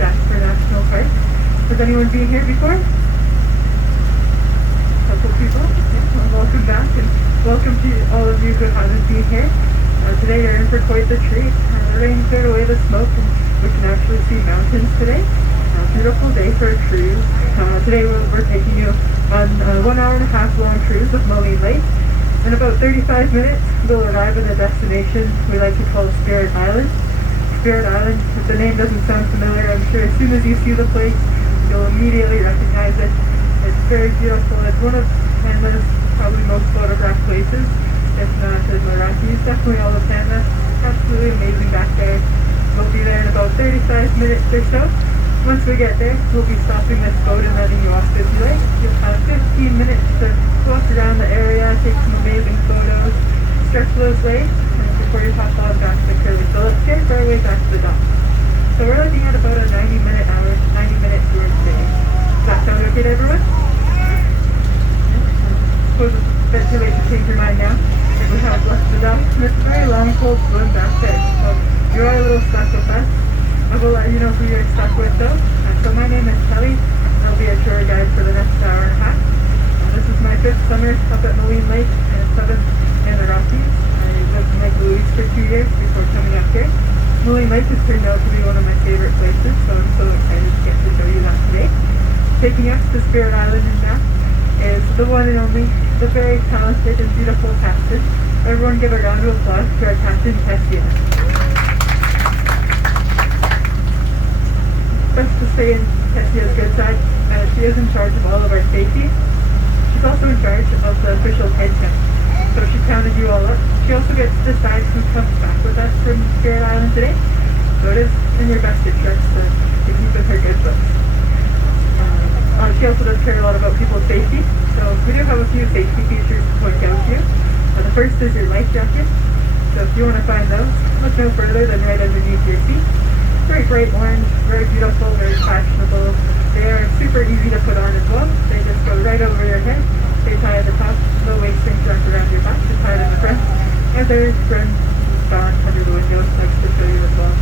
Jasper National Park. Has anyone been here before? Couple people? Yeah, well, welcome back, and welcome to all of you who haven't been here. Today you're in for quite the treat. The rain cleared away the smoke, and we can actually see mountains today. Beautiful day for a cruise. Today we're taking you on a 1 hour and a half long cruise of Marline Lake. In about 35 minutes, we'll arrive at a destination we like to call Spirit Island. Spirit Island, if the name doesn't sound familiar, I'm sure as soon as you see the place, you'll immediately recognize it. It's very beautiful. It's one of Canada's probably most photographed places, if not in the Rockies. Definitely all of Canada. Absolutely amazing back there. We'll be there in about 35 minutes or so. Once we get there, we'll be stopping this boat and letting you off this lake. You'll have 15 minutes to walk around the area, take some amazing photos, stretch those legs, before you hop on back to Curly Phillips here for our way back to the dock. So we're looking at about a 90-minute tour today. Does that sound okay to everyone? I suppose it's a bit too late to change your mind now. If we have left the dock, and it's a very long, cold swim back there. So you are a little stuck with us. I will let you know who you're stuck with though. So my name is Kelly. I'll be a tour guide for the next hour and a half. This is my 5th summer up at Marline Lake and 7th in the Rockies. I lived in Lake Louise for 2 years before coming up here. Marline Lake has turned out to be one of my favorite places, so I'm so excited to get to show you that today. Taking us to Spirit Island and back is the one and only, the very talented and beautiful captain. Everyone give a round of applause to our Captain Tessia. Best to stay in Tessia's good side. She is in charge of all of our safety. She's also in charge of the official head count. So she counted you all up. She also gets to decide who comes back with us from Spirit Island today. So it is in your best interest to keep with her good books. She also does care a lot about people's safety. So we do have a few safety features to point out to you. The first is your life jacket. So if you want to find those, look no further than right underneath your seat. Very bright orange, very beautiful, very fashionable. They are super easy to put on as well. They just go right over your head. They tie at the top, no waist strings wrapped around your back, just tie it in the front. And there's friend down under the window, likes to show you as well.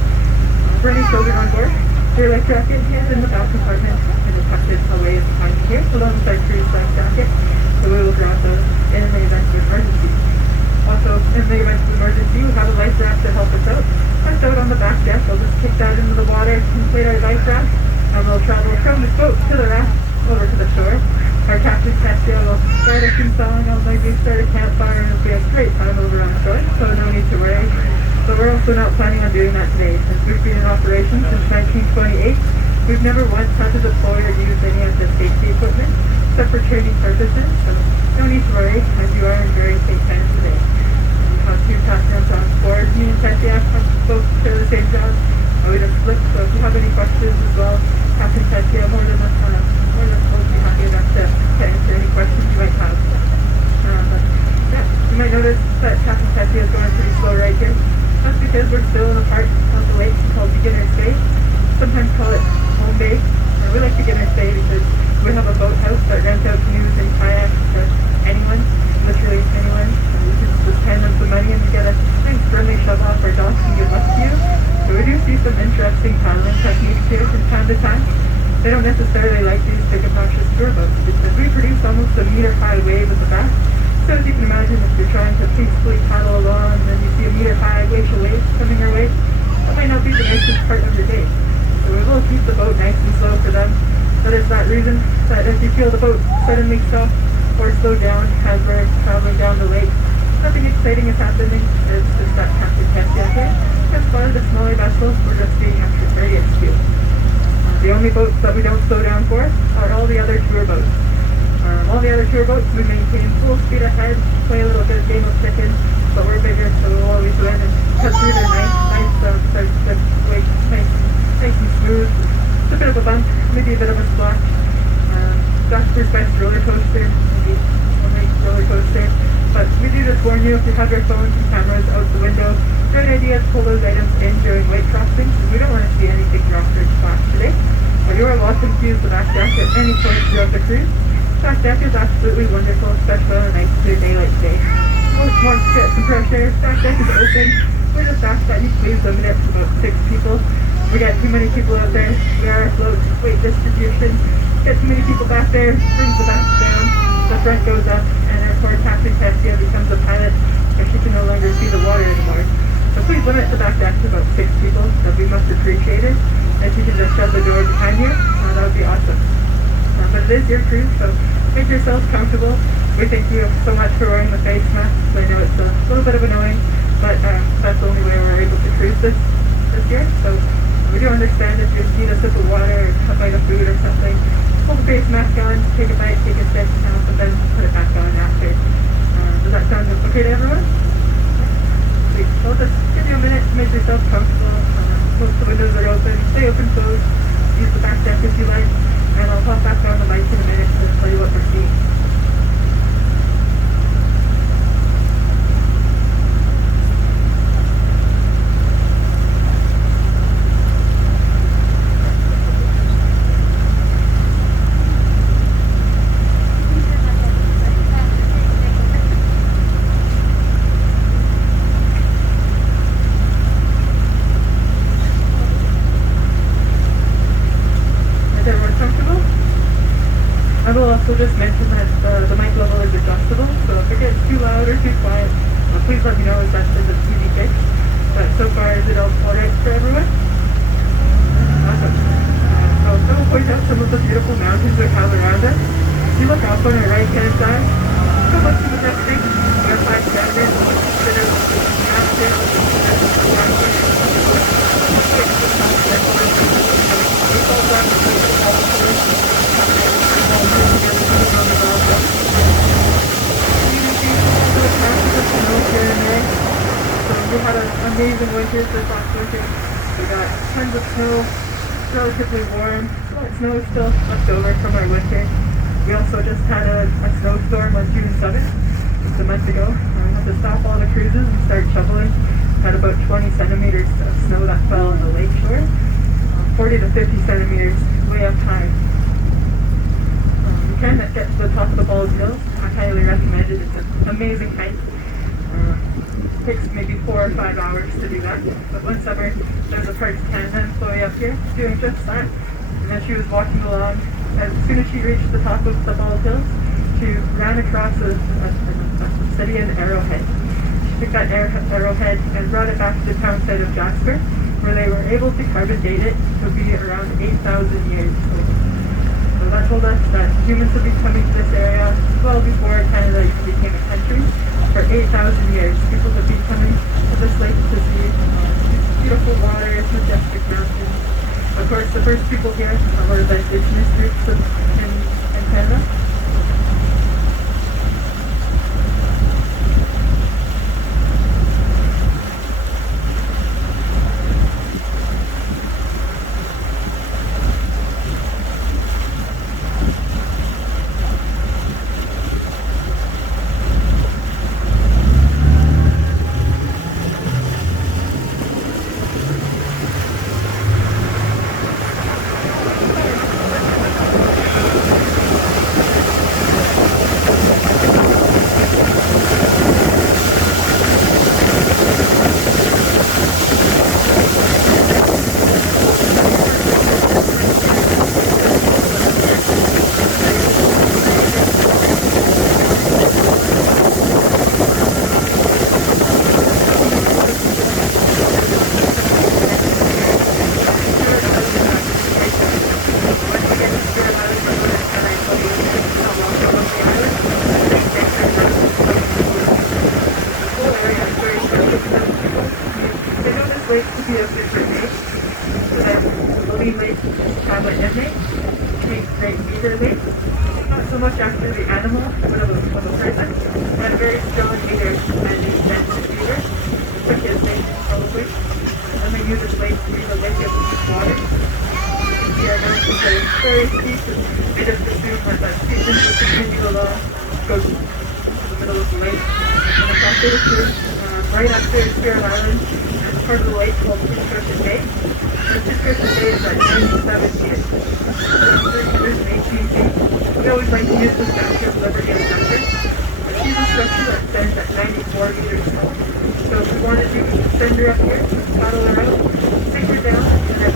For any children on board, your life jacket is in the back compartment and it's tucked away behind here, alongside Cruz life jacket. So we will grab those in the event of emergency. Also, in the event of emergency, we have a life raft to help us out. Tucked out on the back deck, I'll just kick that into the water, inflate our life raft, and we'll travel from the boat to the raft over to the shore. Our Captain Tessia will start a song, I'll maybe start a campfire, and it'll be a great time over on the shore, so no need to worry. But we're also not planning on doing that today. Since we've been in operation since 1928, we've never once had to deploy or use any of the safety equipment, except for training purposes, so no need to worry, as you are in very safe hands today. We have 2 passengers on board. Me and Tessia both share the same job. We just flip, so if you have any questions as well, Captain Tessia more than will be happy enough to answer any questions you might have. But yeah, you might notice that Captain Tessia is going pretty slow right here. That's because we're still in a part of the lake called Beginner's Bay. Sometimes call it Home Bay. We like Beginner's Bay because we have a boathouse that rents out canoes and kayaks to anyone, literally anyone. And we can just hand them some money and get a nice friendly shove off our docks and good luck to you. So we do see some interesting paddling techniques here from time to time. They don't necessarily like these big obnoxious tour boats because we produce almost a meter-high wave at the back. So as you can imagine, if you're trying to peacefully paddle along and then you see a meter-high glacial wave coming your way, that might not be the nicest part of your day. So we will keep the boat nice and slow for them. That is that reason that if you feel the boat suddenly stop or slow down as we're traveling down the lake, nothing exciting is happening. It's just that Captain Tessia here. As far as the smaller vessels, we're just being extra courteous to you. The only boats that we don't slow down for are all the other tour boats. All the other tour boats we maintain full speed ahead, play a little bit of game of chicken, but we're bigger, so we'll always win and cut through their nice and smooth. It's a bit of a bump, maybe a bit of a splash. Jasper's best roller coaster, maybe a nice roller coaster. But we do just warn you, if you have your phones and cameras out the window, great idea to pull those items in during lake crossings, because we don't want to see anything rock or splash today. But you are welcome to use the back deck at any point throughout the cruise. The back deck is absolutely wonderful, especially on a nice clear day like today. Most wants to get some fresh air. Back deck is open. We just ask that you please limit it to about 6 people. We got too many people out there. We are slow weight distribution. Get too many people back there, brings the back down, the front goes up, and our poor Captain Cassia becomes a pilot, and she can no longer see the water anymore. So please limit the back deck to about 6 people. That would be much appreciated. If you can just shut the door behind you, that would be awesome. But it is your cruise, so make yourselves comfortable. We thank you so much for wearing the face mask. I know it's a little bit of annoying, but that's the only way we're able to cruise this year. So we do understand if you need a sip of water or a bite of food or something, hold the face mask on, take a bite, take a sip, and then put it back on after. Does that sound okay to everyone? Sweet. So just give you a minute to make yourself comfortable. Most of the windows are open. Stay open, closed. Use the back deck if you like. And I'll pop back on the mic in a minute to tell you what we're seeing. I will also just mention that the mic level is adjustable, so if it gets too loud or too quiet, please let me know as that is an easy fix. But so far, is it all right for everyone? Awesome. So I will point out some of the beautiful mountains we have around us. If you look up on our right-hand side, so much majestic. We have 5 standards, consider massive, we had an amazing winter this last winter. We got tons of snow, relatively warm. But snow is still left over from our winter. We also just had a snowstorm on June 7th, just a month ago. We had to stop all the cruises and start shoveling. Had about 20 centimeters of snow that fell on the lake shore. 40 to 50 centimeters way up high. You can get to the top of the Balls Hill. I highly recommend it. It's an amazing hike. Takes maybe 4 or 5 hours to do that. But one summer, there was a Parks Canada employee up here doing just that. And as she was walking along, as soon as she reached the top of the Balls Hills, she ran across a city in Arrowhead. She took that arrowhead and brought it back to the town site of Jasper, where they were able to carbon date it to be around 8,000 years old. So that told us that humans would be coming to this area well before Canada even became a country. For 8,000 years, people have been coming to this lake to see beautiful waters, majestic mountains. Of course, the first people here were the indigenous groups in Canada. Lake to be a different lake. Marline Lake is tablet inmate. Great Beaver Lake. Not so much after the animal, but of a person. And a very strong leader and expensive beaver. Took his name probably. And they use this lake to be the lake of water. You can see our mountains are very steep, and they just assume that steepness will continue along, goes to the middle of the lake. And across the right up there is Spirit Island. Part of the lake called Cruz Bay. And Cruz Bay is at 97 years. There's an 18 feet. We always like to use the Statue of Liberty as a reference. But she's a structure that stands at 94 meters tall. So if you wanted to send her up here, paddle her out, take her down, and then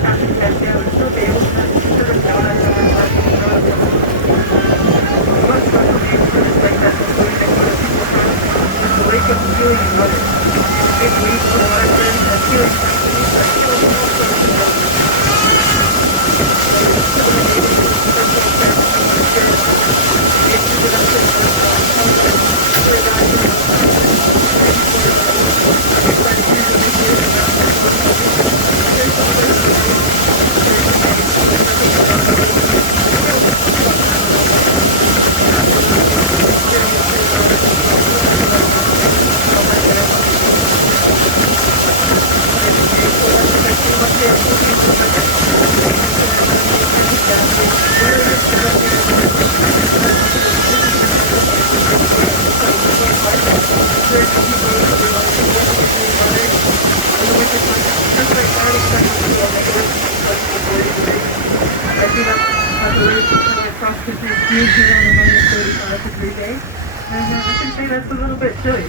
see that the race cross country skiing here on a minus 35-degree day. And I can say that's a little bit chilly.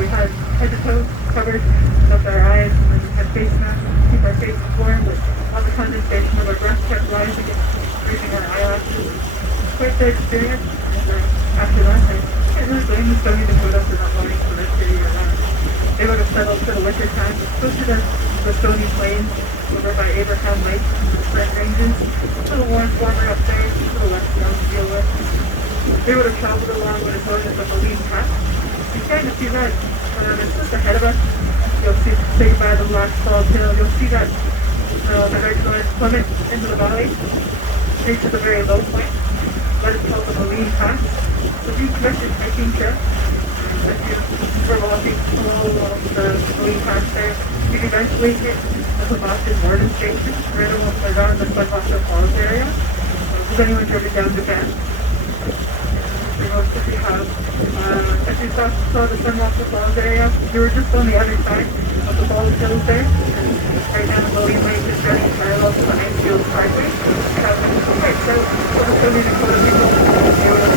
We had head to toe covered up our eyes, and then we had face masks to keep our faces warm, but all the condensation of our breath kept rising and freezing our eyelashes. Quite the experience. And after that, I can't really blame the Stony Dakota for not wanting to rest here year-round. They would have settled for the winter time, close to the Stony Plains over by Abraham Lake and the Front Ranges. A little warmer up there, a little less snow to deal with. They would have traveled along what is known as the Marline Path. You can kind of see that it's just ahead of us. You'll see, say goodbye to the last Falls Hill. You'll see that the regular plummet into the valley, reach at the very low point. That is called the Marline Path. So if you commit your hiking trip, if you were walking along the Marline Path there, you'd eventually hit the Boston Warden Station, right around the Sunwasher Falls area. Has anyone driven down to Bend? If you have, if you saw the Sunwasher Falls area, you were just on the other side of the Falls Hills there, and right now the William Lake is running parallel to the Icefield Parkway. Right, so for the Stony Dakota people, they would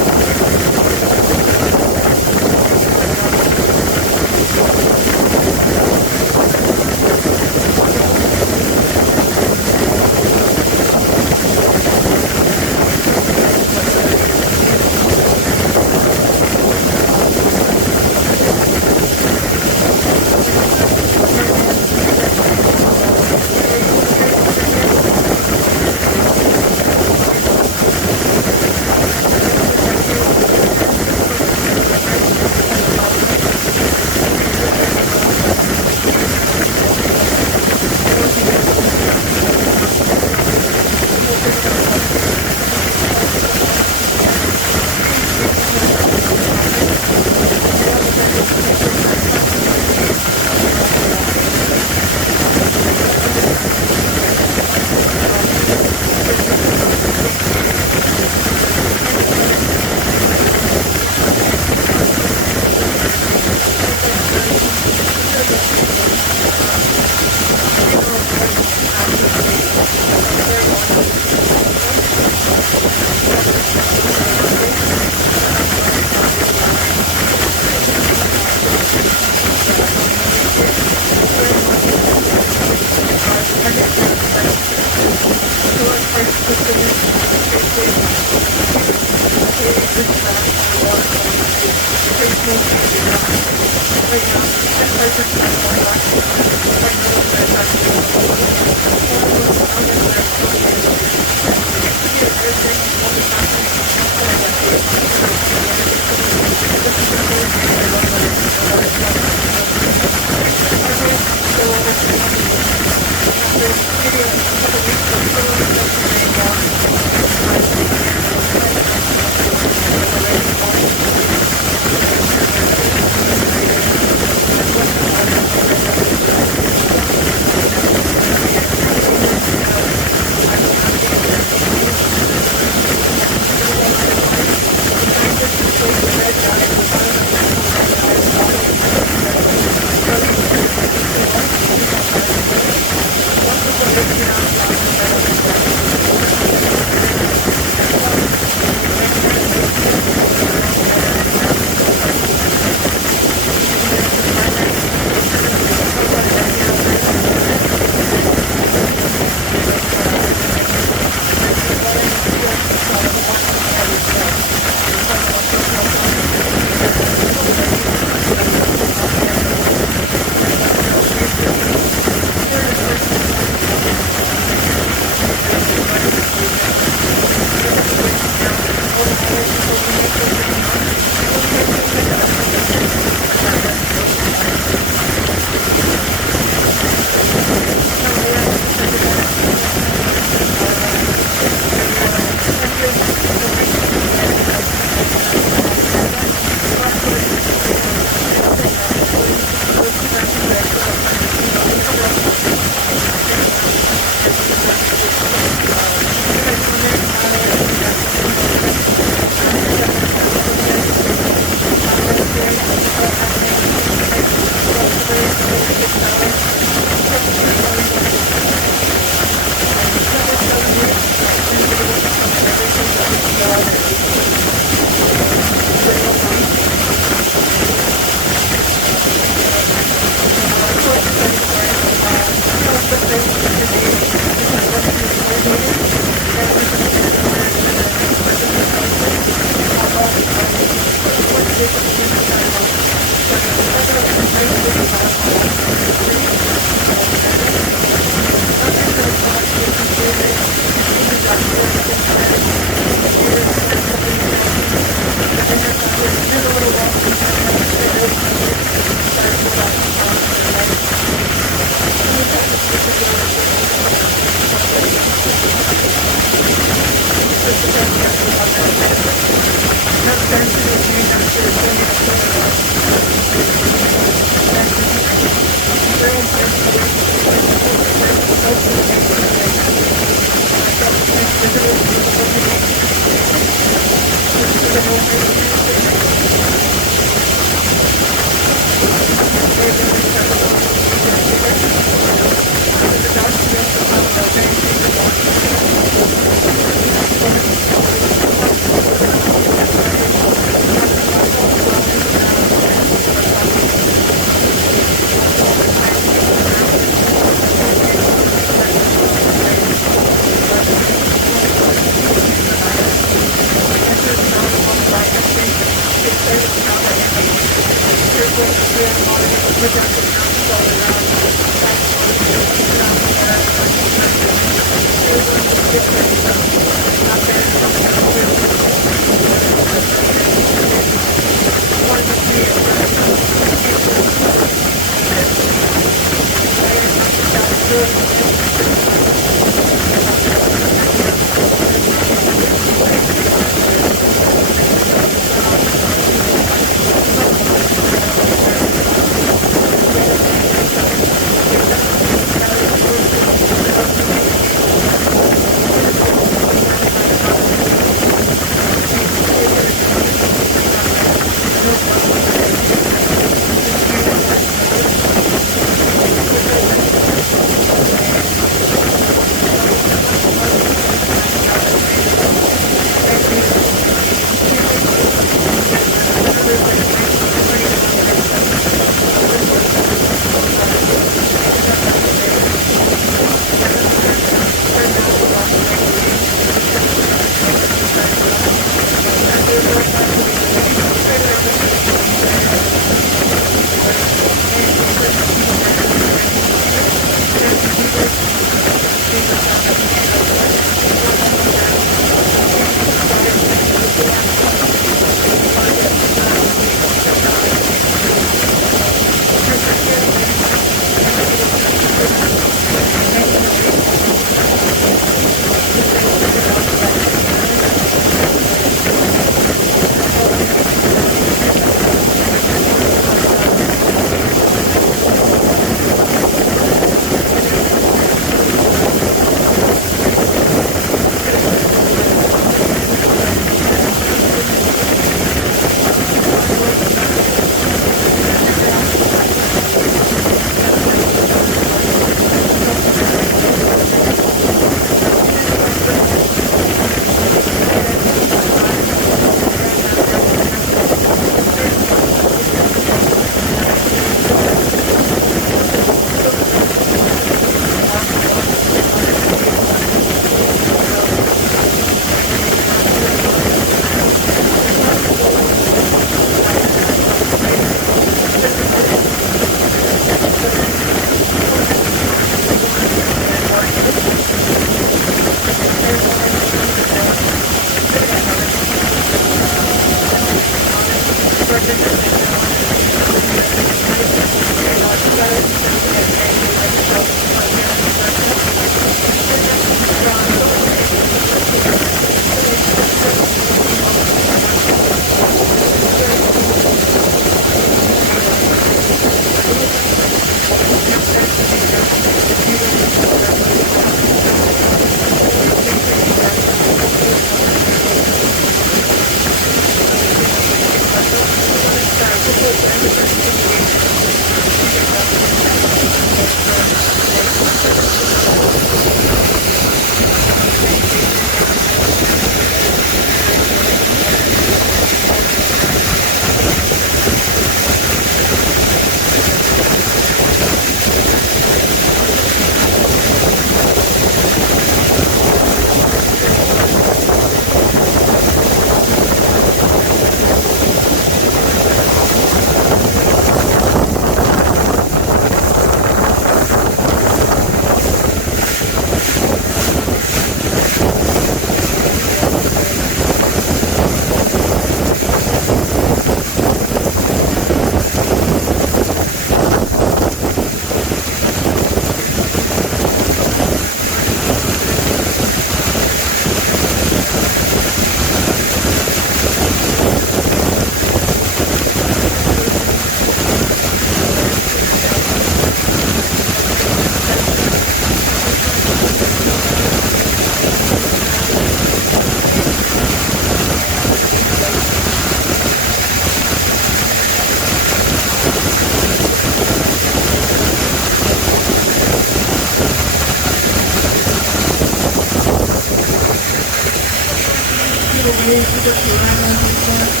waves to get around and stuff.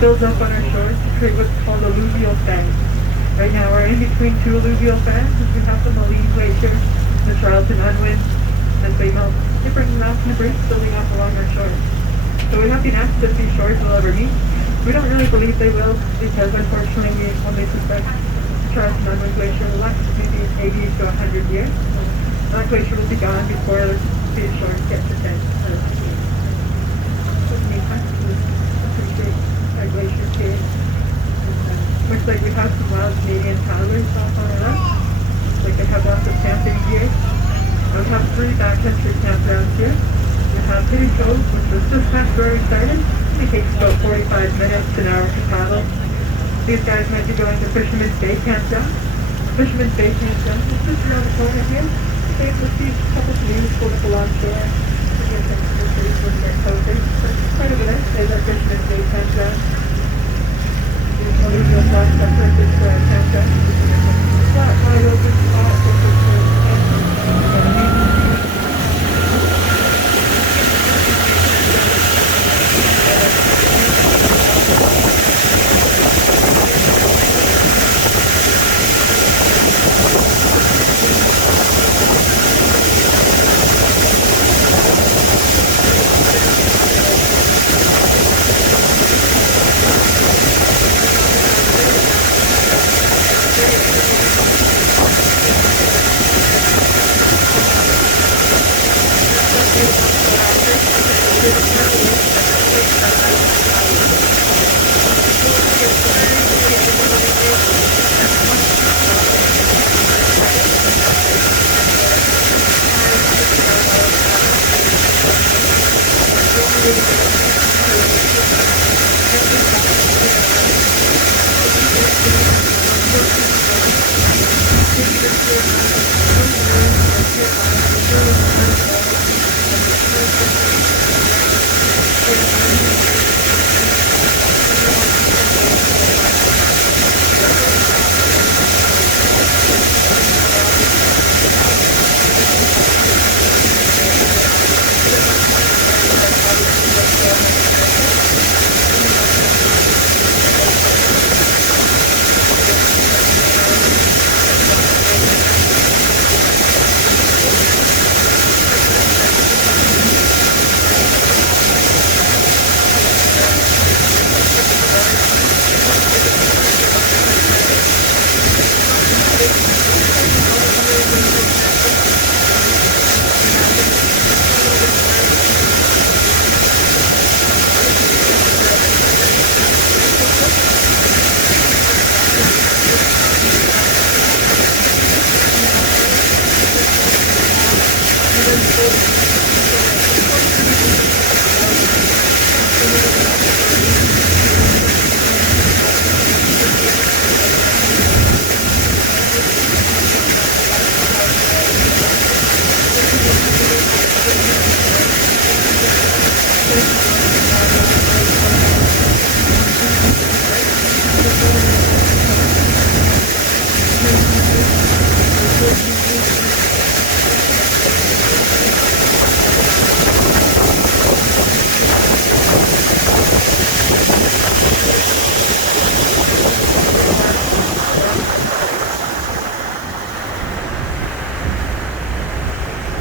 Builds up on our shores to create what's called alluvial fans. Right now we're in between two alluvial fans, as we have the Marline Glacier, the Charlton Unwind, and they melt different mountain debris building up along our shores. So we have been asked if these shores will ever meet. We don't really believe they will, because unfortunately we only suspect the Charlton Unwind Glacier will last maybe 80 to 100 years. So that glacier will be gone before these shores get to 10. Glacier cave. Looks like we have some wild Canadian paddlers off on our left. Looks like they have lots of camping gear. We have 3 backcountry campgrounds here. We have Hidden Cove, which was just past where we started. It takes about 45 minutes to an hour to paddle. These guys might be going to Fisherman's Bay Campground. Fisherman's Bay Campground is just around the corner here. They will see a couple of canoes pulled up along shore. We get some pictures when they're closer. But right over there is our Fisherman's Bay Campground. Alluvial flat separated for our campground. Flat, wide open spot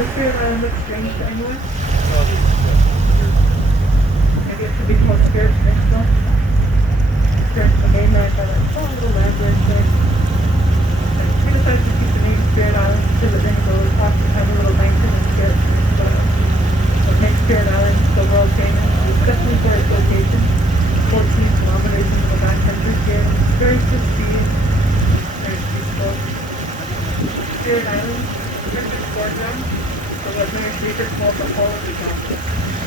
The spirit island looks strange to anyone. Maybe it should be called Spirit Peninsula. Spirit the mainland by like a little land bridge there. We decided to keep the name Spirit Island because it rings a little talk and have a little lantern and spirit. What makes Spirit Island so world famous is definitely for its location. 14 kilometers into the backcountry here. It's very pristine, very peaceful. Spirit Island, perfect foreground. So what Mary Baker called the Hall of the Gods.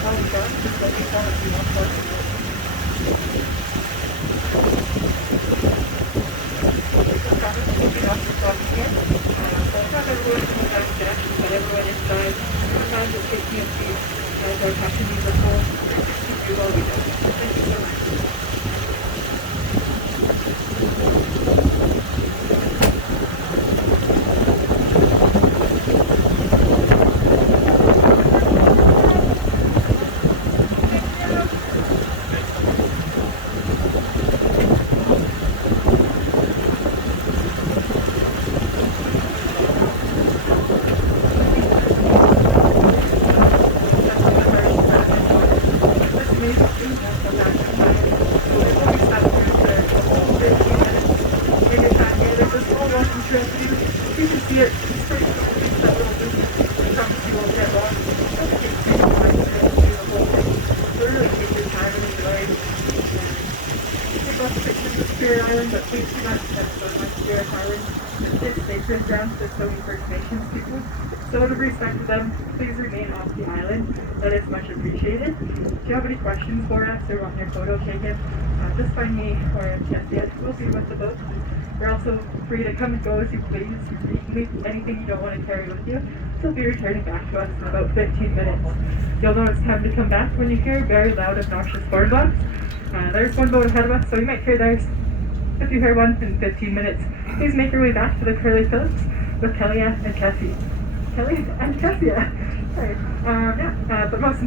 Hall of the Gods is what we call it in one part of the world. The traffic is looking off the clock here. So it's not everyone from the back deck, but everyone inside. Sometimes it's taking a seat as our captain needs a phone to do all we do. Thank you so much. You can see it. It's pretty cool. It's that little business. I promise you won't get lost. It doesn't take 5 minutes to do the whole thing. So really take your time and enjoy it. Take lots of pictures of Spirit Island, but please do not step on my Spirit Island. It's sacred ground to so many First Nations people. So out of respect to them, please remain off the island. That is much appreciated. If you have any questions for us or want your photo taken, just find me or Jessie. We'll see what's the boat. You're also free to come and go as you please. You can leave anything you don't want to carry with you. So be returning back to us in about 15 minutes. You'll know it's time to come back when you hear very loud, obnoxious horn blocks. There's one boat ahead of us, so you might hear theirs. If you hear one in 15 minutes, please make your way back to the Curly Phillips with Kelly and Cassie. Kelly and Cassia. Sorry. But most importantly,